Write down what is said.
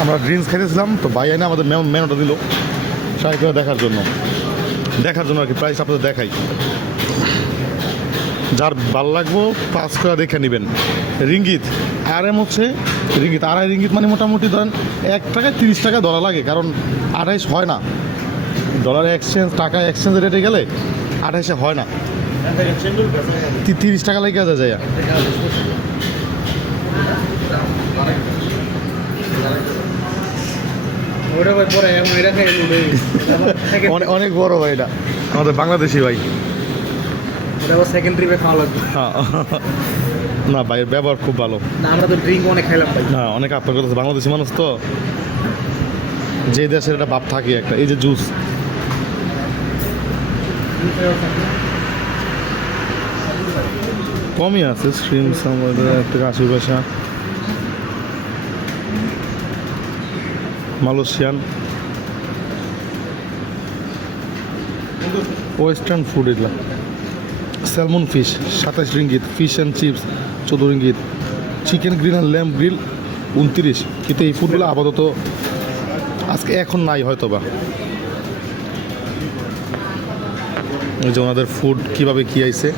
আমরা ড্রিঙ্কস খাইতেছিলাম, তো ভাই এনে আমাদের মেনুটা দিল ট্রাই করে দেখার জন্য আর কি। প্রাইস আপনাদের দেখাই, যার ভালো লাগবো 5 করে দেখে নেবেন। রিঙ্গিত RM হচ্ছে রিঙ্গিত, আড়াই রিঙ্গিত মানে মোটামুটি ধরেন 1 টাকায় 30 টাকা ধরা লাগে, কারণ 28 হয় না। ডলার এক্সচেঞ্জ, টাকা এক্সচেঞ্জের রেটে গেলে 28-এ হয় না, 30 টাকা লেগে যায়। অনেক বড় ভাই, এটা আমাদের বাংলাদেশি ভাই। সেকেন্ড ট্রিপে খাওয়া লাগবে। হ্যাঁ না ভাইয়ের ব্যবহার খুব ভালো। না আমরা তো ড্রিঙ্ক অনেক খাইলাম ভাই। না অনেক আপনার কথা, বাংলাদেশি মানুষ তো, যে দেশের একটা ভাব থাকে একটা। এই যে জুস, কমই আছে স্ট্রিমস আমাদের 80 পয়সা। মালয়েশিয়ান ওয়েস্টার্ন ফুড এগুলা। Salmon fish 27 ringgit, fish and chips 14 ringgit, chicken grill and lamp grill 29। কিন্তু এই ফুডগুলো আপাতত আজকে এখন নাই হয়তো বা। এই যে ওনাদের ফুড কীভাবে কী আইছে।